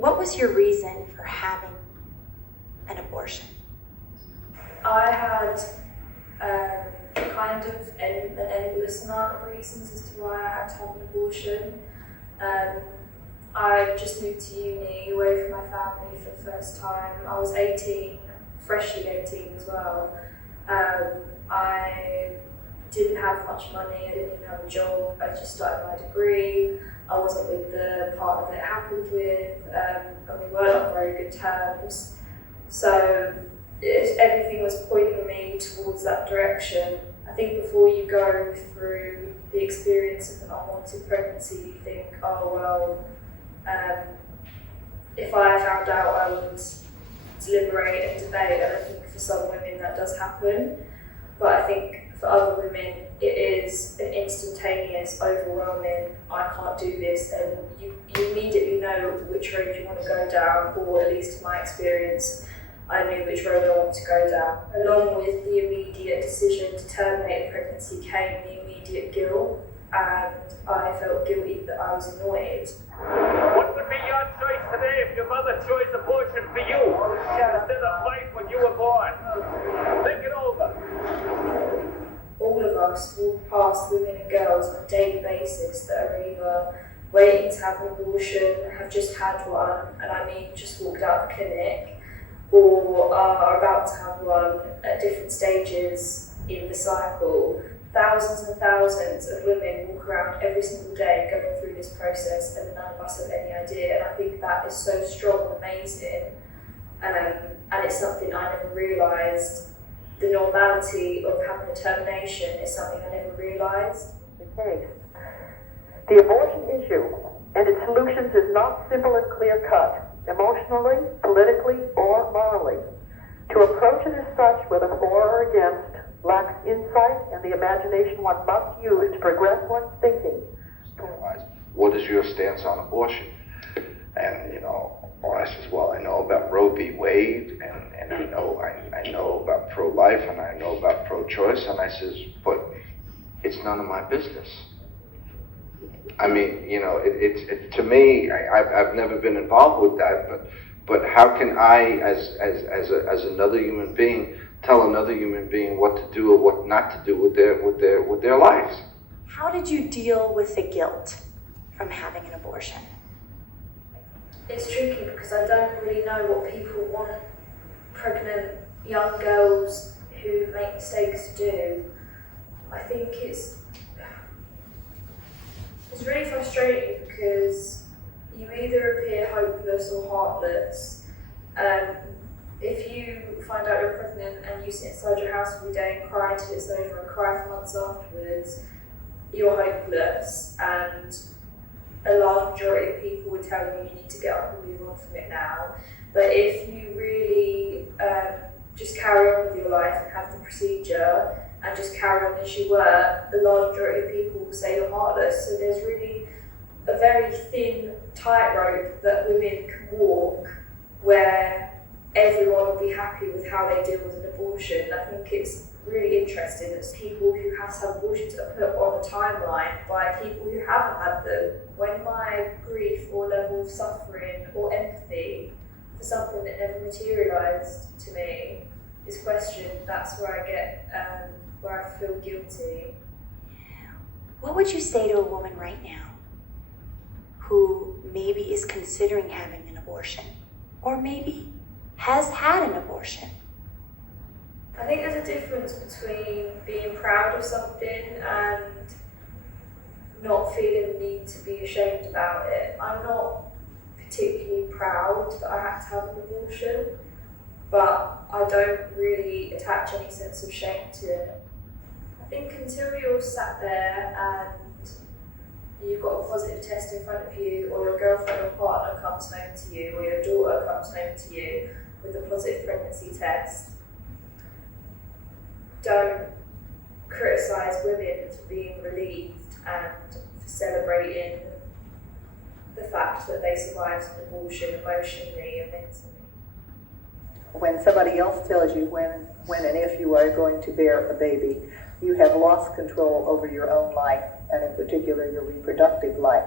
What was your reason for having an abortion? I had kind of an endless amount of reasons as to why I had to have an abortion. I just moved to uni, away from my family for the first time. I was 18, freshly 18 as well. I didn't have much money, I didn't even have a job, I just started my degree. I wasn't with the partner that it happened with, and we weren't on very good terms. So everything was pointing me towards that direction. I think before you go through the experience of an unwanted pregnancy, you think, oh well, if I found out, I would deliberate and debate, and I think for some women that does happen. But I think for other women, it is an instantaneous, overwhelming, I can't do this, and you immediately know which road you want to go down, or at least in my experience, I knew which road I wanted to go down. Along with the immediate decision to terminate the pregnancy came the immediate guilt, and I felt guilty that I was annoyed. What would be your choice today if your mother chose abortion for you instead of life when you were born? Think it over. All of us walk past women and girls on a daily basis that are either waiting to have an abortion, have just had one, and I mean just walked out of the clinic, or are about to have one at different stages in the cycle. Thousands and thousands of women walk around every single day going through this process, and none of us have any idea. And I think that is so strong and amazing, and it's something I never realised. The normality of having a termination is something I never realised. The abortion issue and its solutions is not simple and clear-cut, emotionally, politically, or morally. To approach it as such, whether for or against, lacks insight and the imagination one must use to progress one's thinking. What is your stance on abortion? And, I says, well, I know about Roe v. Wade, and I know about pro-life, and I know about pro-choice, and I says, but it's none of my business. I mean, it's to me, I've never been involved with that, but how can I, as another human being, tell another human being what to do or what not to do with their lives? How did you deal with the guilt from having an abortion? It's tricky because I don't really know what people want pregnant young girls who make mistakes to do. I think it's really frustrating because you either appear hopeless or heartless. If you find out you're pregnant and you sit inside your house every day and cry till it's over and cry for months afterwards, you're hopeless, and a large majority of people would tell you need to get up and move on from it now. But if you really just carry on with your life and have the procedure and just carry on as you were, the large majority of people will say you're heartless. So there's really a very thin tightrope that women can walk where everyone will be happy with how they deal with an abortion. I think it's really interesting that people who have to have abortions are put on a timeline by people who haven't had them. When my grief or level of suffering or empathy for something that never materialised to me is questioned, that's where I get, where I feel guilty. What would you say to a woman right now who maybe is considering having an abortion, or maybe has had an abortion? I think there's a difference between being proud of something and not feeling the need to be ashamed about it. I'm not particularly proud that I had to have an abortion, but I don't really attach any sense of shame to it. I think until you're sat there and you've got a positive test in front of you, or your girlfriend or partner comes home to you, or your daughter comes home to you with a positive pregnancy test, don't criticise women for being relieved and for celebrating the fact that they survived an abortion emotionally and mentally. When somebody else tells you when and if you are going to bear a baby, you have lost control over your own life, and in particular your reproductive life.